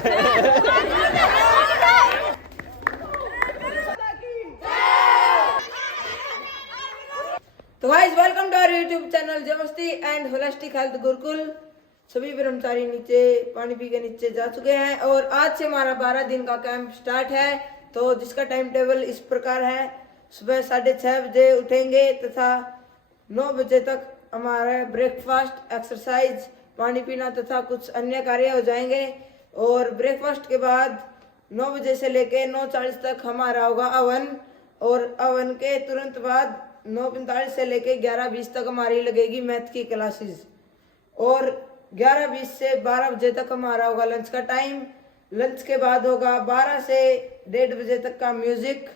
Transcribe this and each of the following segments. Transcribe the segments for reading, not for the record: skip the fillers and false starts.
तो guys welcome to our YouTube channel Jai Masti and holistic health Gurukul. सभी कर्मचारी नीचे पानी पी के नीचे जा चुके हैं और आज से हमारा 12 दिन का कैंप स्टार्ट है। तो जिसका टाइम टेबल इस प्रकार है, सुबह 6:30 बजे उठेंगे तथा 9 बजे तक हमारा ब्रेकफास्ट, एक्सरसाइज, पानी पीना तथा कुछ अन्य कार्य हो जाएंगे। और ब्रेकफास्ट के बाद 9 बजे से लेके 9:40 तक हमारा होगा अवन, और अवन के तुरंत बाद 9:45 से लेके 11:20 तक हमारी लगेगी मैथ की क्लासेस। और 11:20 से 12 बजे तक हमारा होगा लंच का टाइम। लंच के बाद होगा 12 से 1:30 बजे तक का म्यूजिक,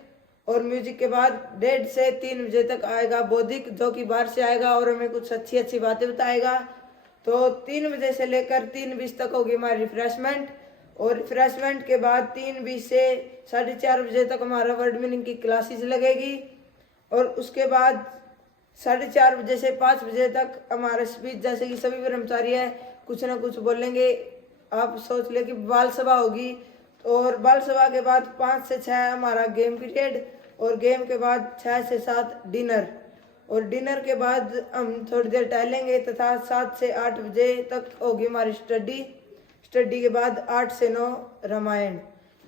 और म्यूजिक के बाद 1:30 से 3 बजे तक आएगा बौद्धिक, जो कि बाहर से आएगा और हमें कुछ अच्छी अच्छी बातें बताएगा। तो 3 बजे से लेकर 3:20 तक होगी हमारी रिफ्रेशमेंट, और रिफ्रेशमेंट के बाद 3:20 से 4:30 बजे तक हमारा वर्ड मीनिंग की क्लासेस लगेगी। और उसके बाद 4:30 बजे से 5 बजे तक हमारा स्पीच, जैसे कि सभी कर्मचारी है कुछ ना कुछ बोलेंगे। आप सोच ले कि बाल सभा होगी, और बाल सभा के बाद 5 से 6 हमारा गेम पीरियड, और गेम के बाद 6 से 7 डिनर, और डिनर के बाद हम थोड़ी देर टहलेंगे तथा 7 से 8 बजे तक होगी हमारी स्टडी। स्टडी के बाद 8 से 9 रामायण,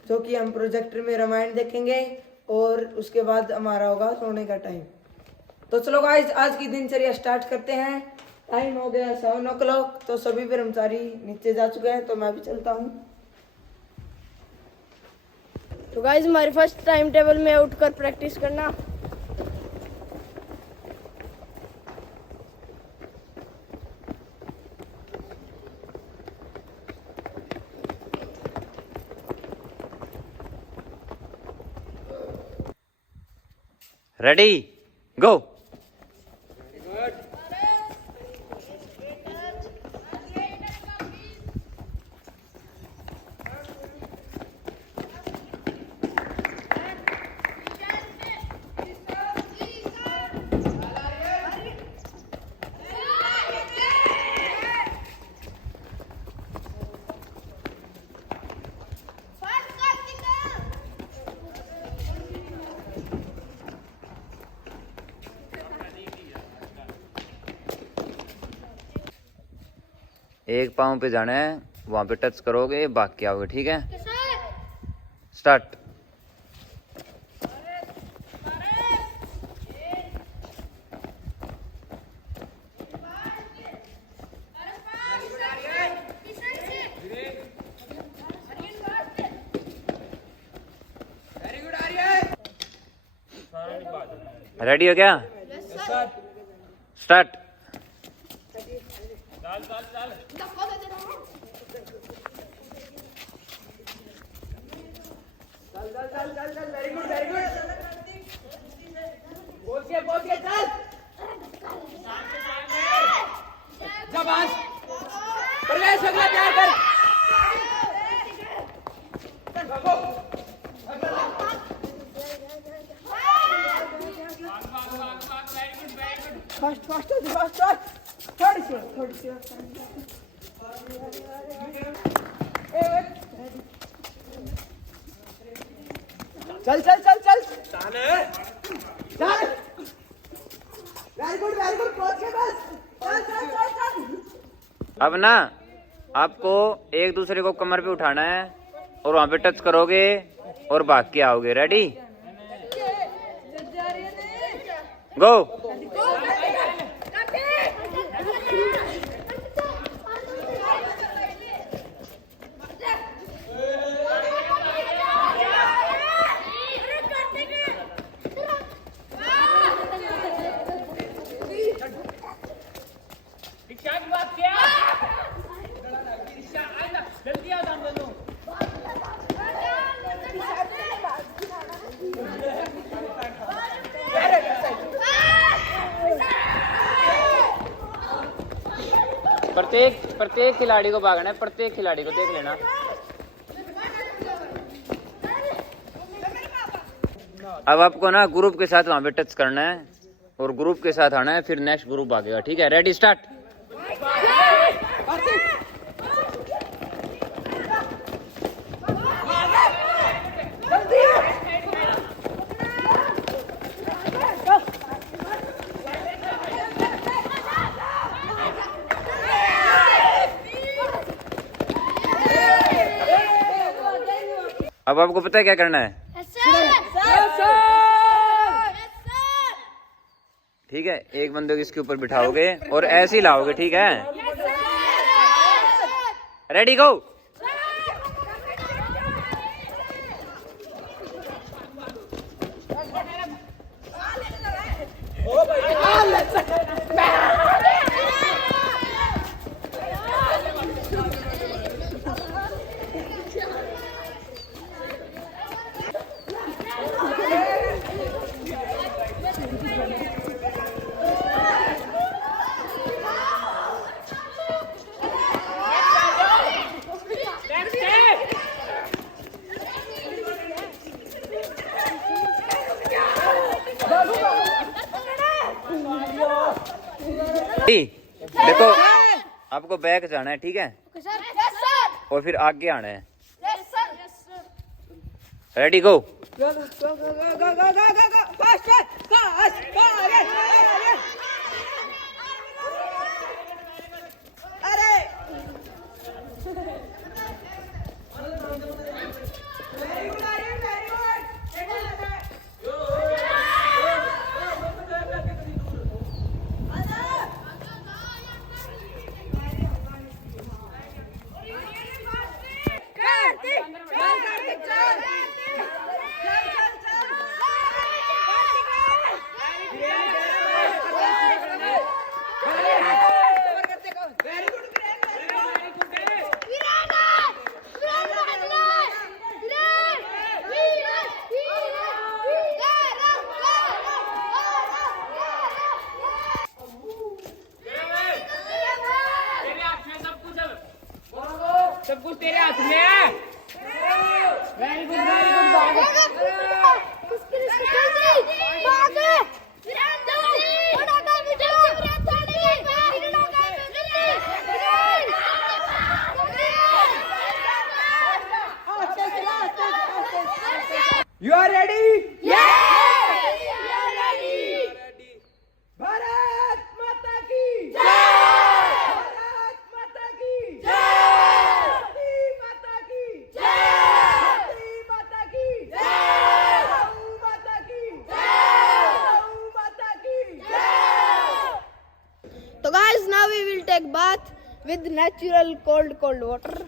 जो कि हम प्रोजेक्टर में रामायण देखेंगे, और उसके बाद हमारा होगा सोने का टाइम। तो चलो गाइस आज की दिनचर्या स्टार्ट करते हैं। टाइम हो गया 7 o'clock, तो सभी कर्मचारी नीचे जा चुके हैं, तो मैं भी चलता हूँ। तो गाइस हमारे फर्स्ट टाइम टेबल में उठकर प्रैक्टिस करना। रेडी गो। एक पाँव पे जाना है, वहां पे टच करोगे, भाग के आओगे, ठीक है? स्टार्ट। रेडी हो गया? Start. Very good very good. बोल के चल। शाबाश। प्रवेश अगला तैयार कर। फास्ट फास्ट थोड़ी सी चल चल चल चल चल। वेरी गुड पहुंच गए बस। चल चल चल चल। अब ना आपको एक दूसरे को कमर पे उठाना है और वहां पे टच करोगे और भाग के आओगे। रेडी गो। प्रत्येक खिलाड़ी को भागना है, प्रत्येक खिलाड़ी को देख लेना। अब आपको ना ग्रुप के साथ वहां पे टच करना है और ग्रुप के साथ आना है, फिर नेक्स्ट ग्रुप भागेगा, ठीक है? Ready start. अब आपको पता है क्या करना है? ठीक है, एक बंदूक इसके ऊपर बिठाओगे और ऐसे ही लाओगे, ठीक है? रेडी गो। देखो, आपको बैक जाना है, ठीक है? और फिर आगे आना है। रेडी गो। सब कुछ तेरे हाथ में है। Very good, very good. You are ready? Yes! Bharat माता की जय! भारत माता की जय! माता की जय! माता की जय! माता की जय! माता की जय! So guys, now we will take bath with natural cold water.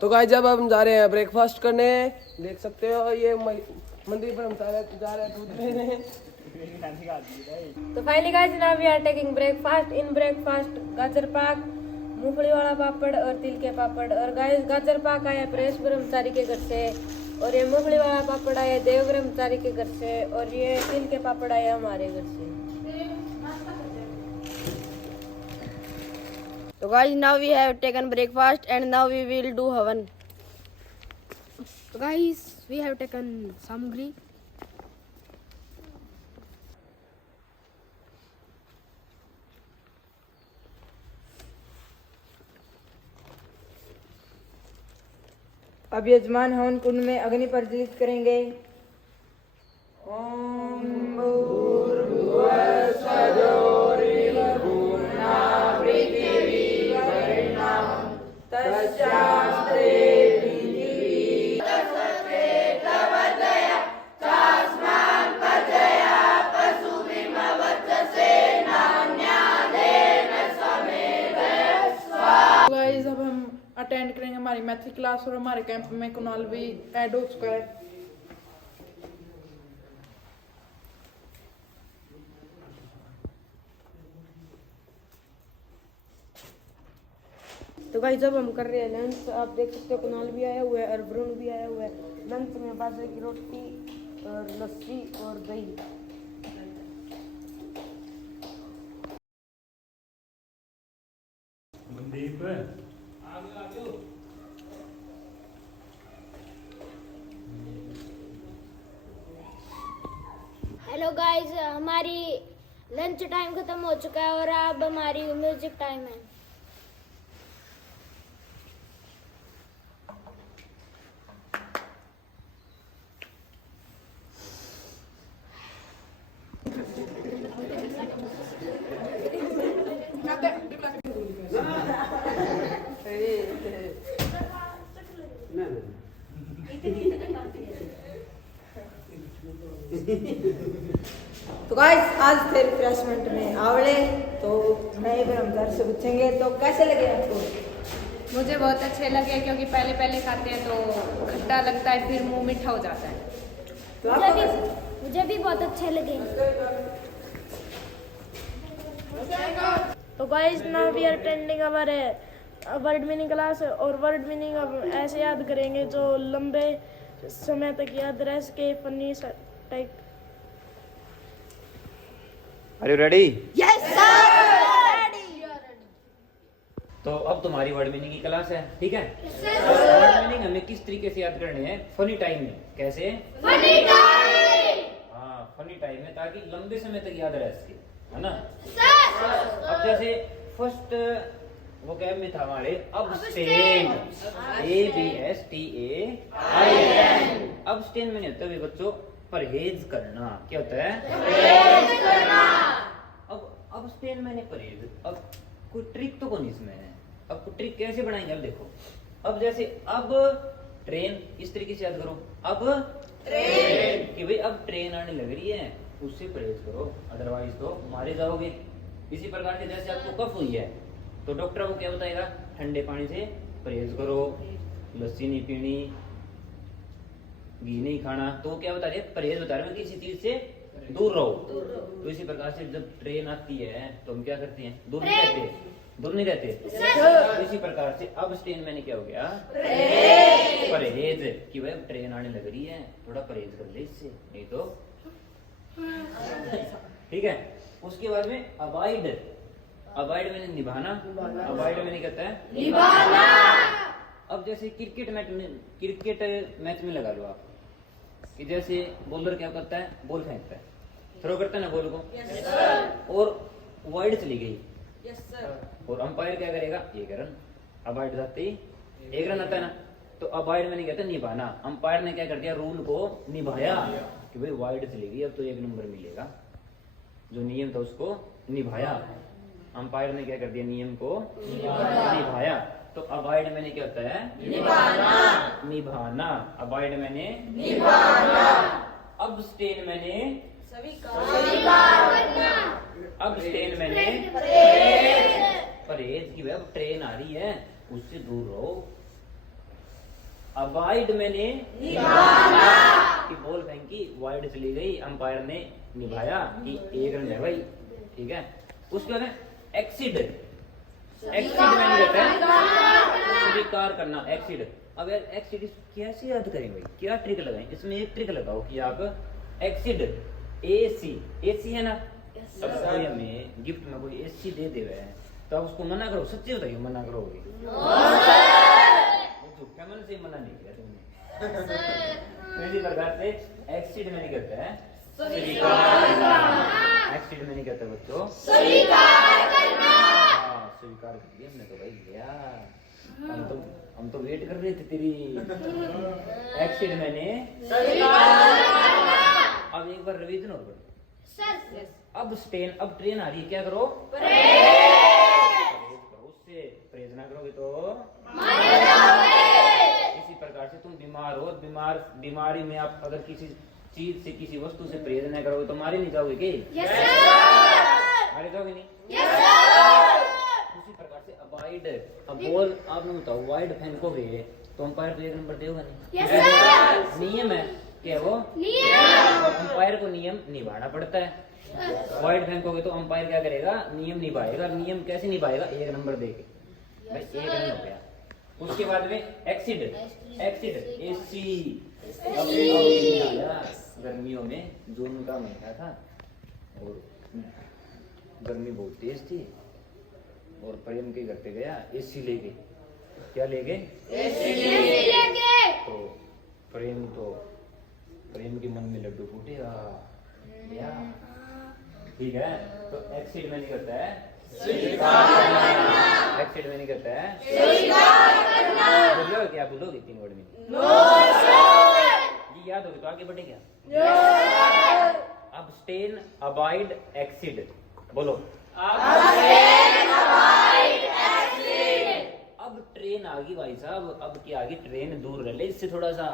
तो गाइस जब हम जा रहे हैं ब्रेकफास्ट करने, देख सकते हो ये मंदिर पर हम जा रहे हैं दूध लेने। तो finally guys, now we are taking breakfast. In breakfast, गाजर पाक, मूंगफली वाला पापड़ और तिल के पापड़। और गाइस, गाजर पाक आया प्रेस ब्रह्मचारी के घर से, और ये मूंगफली वाला पापड़ आया देव ब्रह्मचारी के घर से, और ये तिल के पापड़ आया हमारे घर से। तो guys, now we have taken breakfast and now we will do havan. So guys, we have taken samgri. अब यजमान हवन कुंड में अग्नि प्रज्वलित करेंगे। ओम भूर्भुवः स्वरोरिः भूर्ना पृथिवी वरुणः तस्यास्ते पृथिवी तस्ते तवदया तस्मान् प्रजया पशुभिर्मवत्से नान्यादेन समेधः। गाइस, अब हम अटेंड करेंगे हमारी मैथिली क्लास, और हमारे कैंप में कुणाल भी ऐड हो चुका है। तो गाइस, जब हम कर रहे हैं लंच, आप देख सकते हो कुणाल भी आया हुआ है और वरुण भी आया हुआ है। लंच में बाजरे की रोटी और लस्सी और दही। हेलो गाइस, हमारी लंच टाइम खत्म हो चुका है और अब हमारी म्यूजिक टाइम है। तो गाइस आज थे रिफ्रेशमेंट में आंवले, तो नए ब्रह्मचारी से पूछेंगे तो कैसे लगे आपको? मुझे बहुत अच्छे लगे क्योंकि पहले पहले खाते हैं तो खट्टा लगता है, फिर मुंह मीठा हो जाता है। तो आपको कैसे? मुझे भी बहुत अच्छे लगे। तो guys now we are attending our word meaning class, और वर्ड मीनिंग अब ऐसे याद करेंगे जो लंबे समय तक याद रह सके, funny type. Are you ready? Yes sir. तो अब तुम्हारी वर्ड मीनिंग की क्लास है, ठीक है? वर्ड मीनिंग हमें किस तरीके से याद करने हैं? फनी टाइम में। कैसे? Funny time. हाँ, फनी टाइम में, ताकि लंबे समय तक याद रह सके, है ना? सर। अब जैसे फर्स्ट वो कैब में था हमारे अबस्टेन, ABSTAIN। अबस्टेन में नहीं होता बच्चों, परहेज करना। क्या होता है? परहेज करना। अब अबस्टेन मैंने परहेज, अब कोई ट्रिक तो कौन इसमें है? अब ट्रिक कैसे बनाएंगे? अब देखो, अब जैसे अब ट्रेन, इस तरीके से याद करो। अब ट्रेन कि भाई अब ट्रेन आने लग रही है, उससे परहेज करो, अदरवाइज तो मारे जाओगे। इसी प्रकार के जैसे आपको कफ हुई है तो डॉक्टर को क्या बताएगा? ठंडे पानी से परहेज करो, लस्सी नहीं पीनी, घी नहीं खाना। तो क्या बता रहे हैं? परहेज बता रहे हैं, किसी चीज से दूर रहो। तो इसी प्रकार से जब ट्रेन आती है तो हम क्या करते हैं? दूर नहीं रहते, दूर नहीं रहते। तो इसी प्रकार से अब स्टेन मैंने क्या हो गया? परहेज कि भाई अब ट्रेन आने लग रही है, थोड़ा परहेज कर ले इससे, नहीं तो ठीक है। उसके बाद में अवॉइड, अवॉइड मैंने निभाना, अवॉइड मैंने कहता है निभाना। अब जैसे क्रिकेट मैच में लगा लो आप कि जैसे बॉलर क्या करता है? बॉल फेंकता है, थ्रो करता है ना बॉल को, और वाइड चली गई, और अंपायर क्या करेगा? 1 रन। अवॉइड जाते ही 1 रन आता है ना, तो अवॉइड मैंने कहता है निभाना। अंपायर ने क्या कर दिया? रूल को निभाया कि भाई वाइड चली गई, अब तो 1 नंबर मिलेगा। जो नियम था उसको निभाया, अंपायर ने क्या कर दिया? नियम को निभाया। तो अवॉइड मैंने क्या होता है? निभाना, निभाना। अवॉइड मैंने निभाना। अबस्टेन मैंने स्वीकार करना, अबस्टेन मैंने परहेज की, अब ट्रेन आ रही है उससे दूर रहो। अवॉइड मैंने निभाना कि बॉल फेंकी, वाइड चली गई, अंपायर ने निभाया कि 1 रन है भाई, ठीक है। उसके बाद एक्सीड, एक्सीड मैंने कहता है स्वीकार करना, एक्सीड। अब यार एक्सीड कैसे याद करें भाई? क्या ट्रिक लगाएं? इसमें एक ट्रिक लगाओ कि आप एक्सीड, AC है ना, अब कोई हमें गिफ्ट में कोई AC दे दे रहा है तो आप उसको मना करो, सच्ची बताइए मना करोगे? झूठा मन से मना नहीं किया तुमने। इसी प्रकार से एक्सीड मैंने कहता है स्वीकार करना, एक्सीड मैंने कहता है बच्चों स्वीकार करना। हाँ, स्वीकार कर दिया हमने तो भाई लिया, हम तो वेट कर रहे थे तेरी। एक्सीड मैंने स्वीकार करना। अब एक बार रिवीजन और करो सर। अब स्टेन, अब ट्रेन आ रही है, क्या करो? परहेज करो, उससे परहेज ना करोगे तो मारे जाओगे। इसी प्रकार से तुम बीमार हो, बीमारी में आप अगर किसी चीज से, किसी वस्तु से परहेज नहीं करोगे तो मारे नहीं जाओगे के? Yes sir. मारे जाओगे नहीं? Yes sir. उसी प्रकार से अवॉइड, अब बॉल आपने बताओ वाइड फेंकोगे तो अंपायर को 1 नंबर देगा नहीं? Yes sir. नियम है, क्या वो नियम, अंपायर को नियम निभाना पड़ता है। वाइड फेंकोगे तो अंपायर क्या करेगा? नियम निभाएगा। नियम कैसे निभाएगा? 1 नंबर देके भाई 1 रन हो गया। उसके बाद में एक्सीड, एक्सीड AC। गर्मियों में जून का महीना था और गर्मी बहुत तेज थी और प्रेम के घर पे गया, AC ले गए। क्या ले गए? AC ले गए। तो प्रेम के मन में लड्डू फूटेगा, ठीक है। तो एक्सीड मैंने करता है स्वीकार करना, एक्सीड मैंने करता है स्वीकार करना। बोलोगे क्या? बोलोगे 3 वर्ड में? No sir. ये याद होगी तो आगे बढ़े क्या? यस। अबस्टेन, अवॉइड, एक्सीड, बोलो। Abstain, avoid, exceed. अब ट्रेन आ गई भाई साहब, अब क्या आ गई? ट्रेन दूर रह ले इससे थोड़ा सा,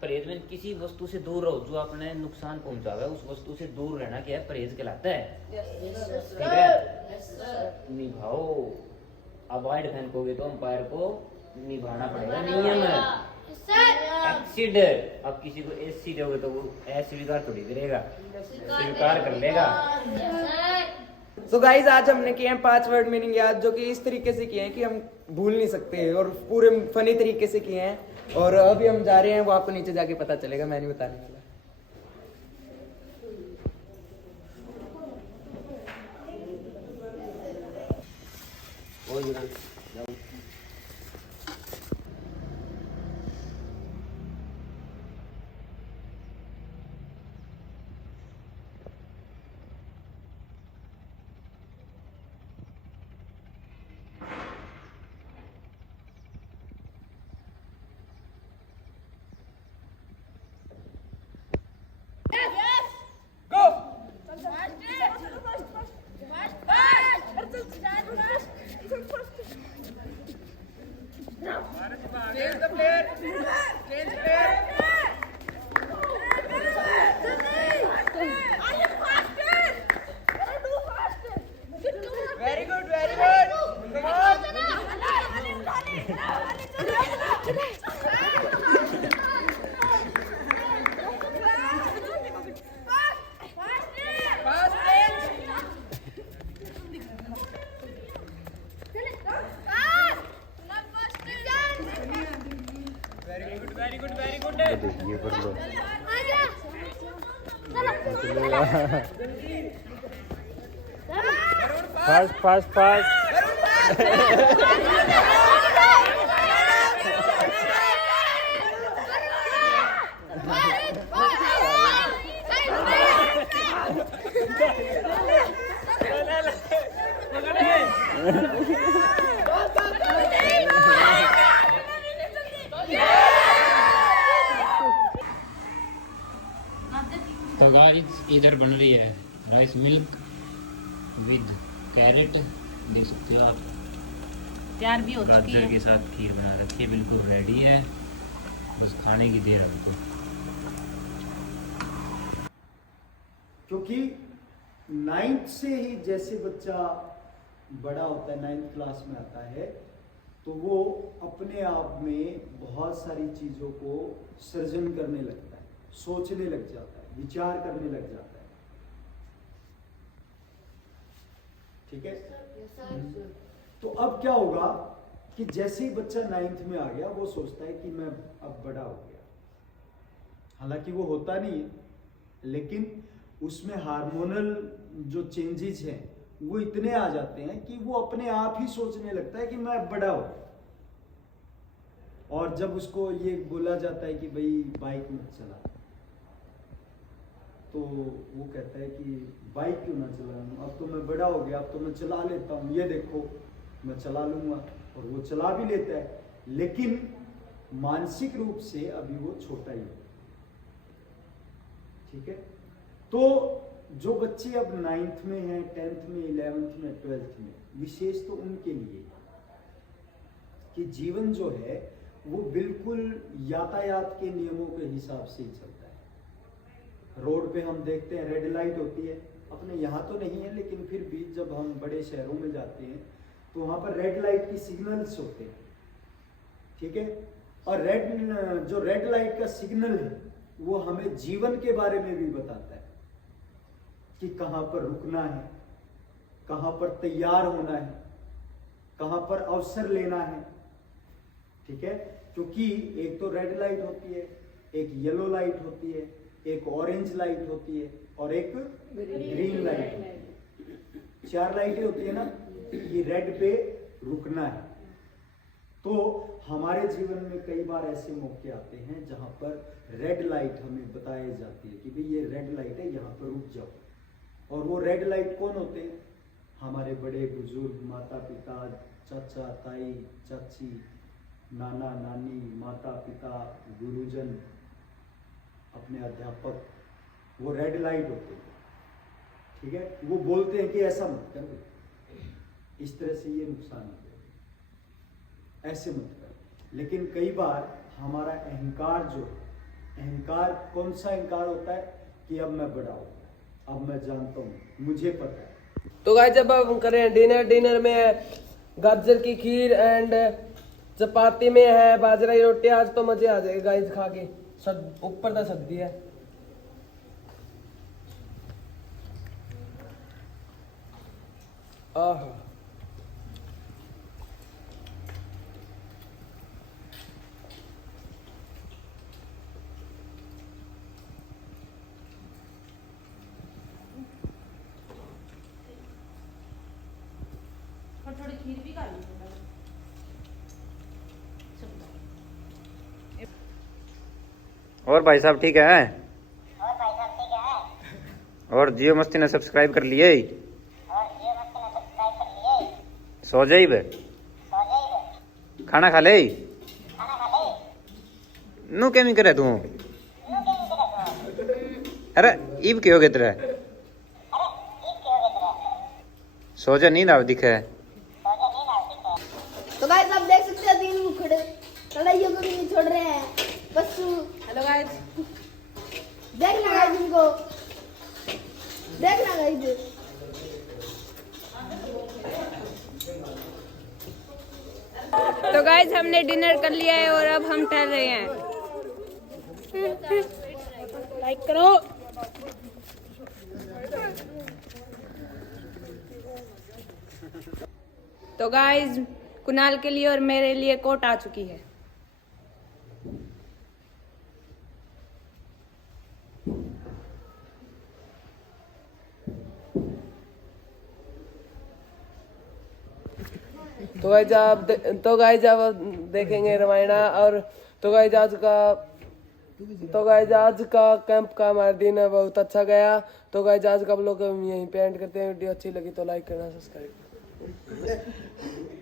परहेज में किसी वस्तु से दूर रहो जो अपने नुकसान पहुंचावे, उस वस्तु से दूर रहना क्या है, परहेज कहलाता है। ठीक है, निभाओ। अवॉइड फेंकोगे तो अंपायर को निभाना पड़ेगा नियम। एक्सीड, अब किसी को एसी दोगे तो वो अस्वीकार थोड़ी करेगा, स्वीकार कर लेगा। तो गाइज आज हमने किए हैं 5 वर्ड मीनिंग याद, जो कि इस तरीके से किए हैं कि हम भूल नहीं सकते, और पूरे फनी तरीके से किए हैं। और अभी हम जा रहे हैं, वो आपको नीचे जाके पता चलेगा, मैं नहीं बताने वाला। Fast fast fast. तो गाइस इधर बन रही है राइस मिल्क विद कैरेट, देख सकते हो आप। तैयार भी हो चुकी गाजर है। के साथ खीर बना रखी है, बिल्कुल रेडी है, बस खाने की देर है हमको। क्योंकि 9th से ही जैसे बच्चा बड़ा होता है, 9th क्लास में आता है, तो वो अपने आप में बहुत सारी चीज़ों को सृजन करने लगता है, सोचने लग जाता है, विचार करने लग जाता है। ठीक है। तो अब क्या होगा कि जैसे ही बच्चा 9th में आ गया, वो सोचता है कि मैं अब बड़ा हो गया। हालांकि वो होता नहीं है, लेकिन उसमें हार्मोनल जो चेंजेस हैं वो इतने आ जाते हैं कि वो अपने आप ही सोचने लगता है कि मैं अब बड़ा हो गया। और जब उसको ये बोला जाता है कि भाई बाइक मत चला, तो वो कहता है कि बाइक क्यों ना चलाऊं, अब तो मैं बड़ा हो गया, अब तो मैं चला लेता हूँ, ये देखो मैं चला लूँगा। और वो चला भी लेता है, लेकिन मानसिक रूप से अभी वो छोटा ही है। ठीक है। तो जो बच्चे अब 9th में हैं, 10th में, 11th में, 12th में, विशेष तो उनके लिए कि जीवन जो है वो बिल्कुल यातायात के नियमों के हिसाब से ही चलता है। रोड पे हम देखते हैं रेड लाइट होती है, अपने यहाँ तो नहीं है, लेकिन फिर भी जब हम बड़े शहरों में जाते हैं तो वहाँ पर रेड लाइट की सिग्नल्स होते हैं। ठीक है। और जो रेड लाइट का सिग्नल है वो हमें जीवन के बारे में भी बताता है कि कहाँ पर रुकना है, कहाँ पर तैयार होना है, कहाँ पर अवसर लेना है। ठीक है। क्योंकि एक तो रेड लाइट होती है, एक येलो लाइट होती है, एक ऑरेंज लाइट होती है और एक ग्रीन लाइट होती है। 4 लाइटें होती है ना, ये रेड पे रुकना है। तो हमारे जीवन में कई बार ऐसे मौके आते हैं जहां पर रेड लाइट हमें बताई जाती है कि भाई ये रेड लाइट है, यहाँ पर रुक जाओ। और वो रेड लाइट कौन होते हैं? हमारे बड़े बुजुर्ग, माता पिता, चाचा ताई, चाची, नाना नानी, माता पिता, गुरुजन, अपने अध्यापक, वो रेड लाइट होते हैं। ठीक है। वो बोलते हैं कि ऐसा मत करो, इस तरह से ये नुकसान हो जाएगा, ऐसे मत करो। लेकिन कई बार हमारा अहंकार जो है, अहंकार कौन सा अहंकार होता है कि अब मैं बड़ा हूँ, अब मैं जानता हूँ, मुझे पता है। तो गाइस जब हम करें डिनर में है गाजर की खीर एंड चपाती में है बाजरा की रोटी। आज तो मजे आ जाएगा गाइस खा के, सब ऊपर तक सब्जी है। आहा और भाई साहब ठीक है? और जियो मस्ती ने सब्सक्राइब कर लिए? सो जाई बे? खाना खा ले? नू केमी करे तू? अरे ईब क्यों गए तेरा? सो जा, नींद आव दिखे। तो गाइस आप देख सकते हैं तीन मुखड़े लड़ाइयों को भी नहीं छोड़ रहे हैं। बस हेलो गाइस, देखना गाइस इनको, देखना गाइस। तो गाइस हमने डिनर कर लिया है और अब हम टहल रहे हैं। लाइक करो। तो गाइस कुणाल के लिए और मेरे लिए कोट आ चुकी है। तो गाइस आप देखेंगे रामायण। और तो गाइस आज का कैंप का हमारा दिन है बहुत अच्छा गया। तो गाइस आज का हम लोग यहीं पे एंड करते हैं। वीडियो अच्छी लगी तो लाइक करना, सब्सक्राइब करना।